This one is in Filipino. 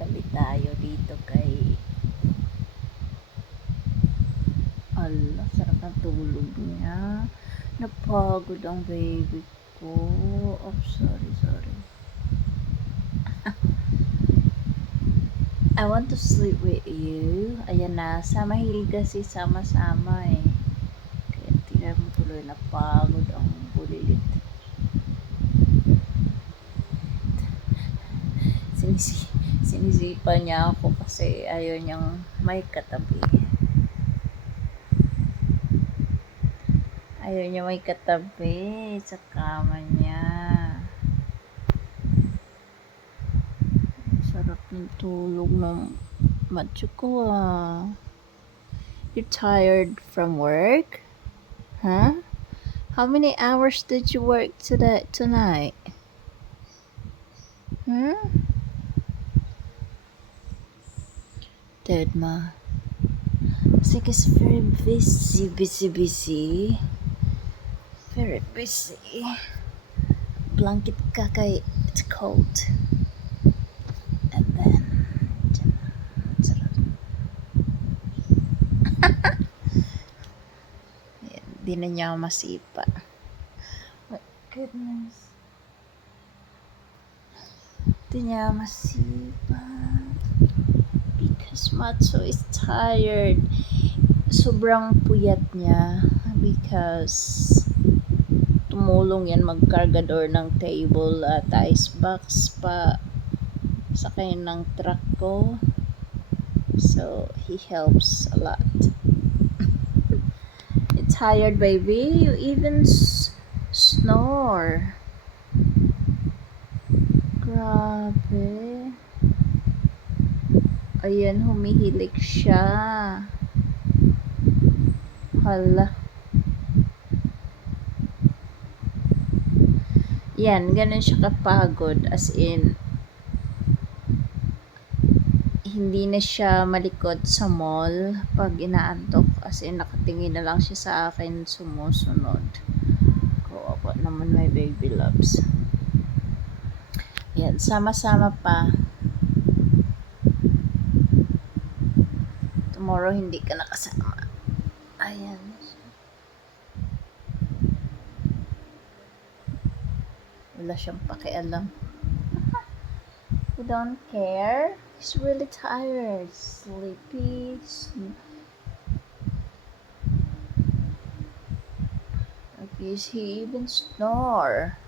Tabi tayo dito kay Allah, sarap ang tulog niya. Napagod ang baby ko. Oh, sorry. I want to sleep with you. Ayan na, mahilig kasi sama-sama eh. Kaya tingnan mo tuloy, napagod ang bulilit. Sinisipa niya ako kasi ayaw niyang may katabi. Ayaw niya may katabi sa kama niya. Sarap ng tulog ng macho ko ah. You're tired from work? Huh? How many hours did you work tonight? Dead ma. It's like it's very busy. Very busy. Blanket ka kay it's cold. And then, di na niya masipa. My goodness. Di niya masipa. Because Macho is tired. Sobrang puyat niya because tumulong yan magkargador ng table at icebox pa sakay ng truck ko. So, he helps a lot. You're tired, baby? You even snore. Grabe. Ayan, humihilik siya. Hala. Yan, ganun siya kapagod. As in, hindi na siya malikot sa mall pag inaantok. As in, nakatingin na lang siya sa akin, sumusunod. Kawawa naman my baby loves. Yan, sama-sama pa. Tomorrow, hindi ka nakasama. Ayan. Wala siyang pakialam. He don't care. He's really tired, sleepy. He even snore.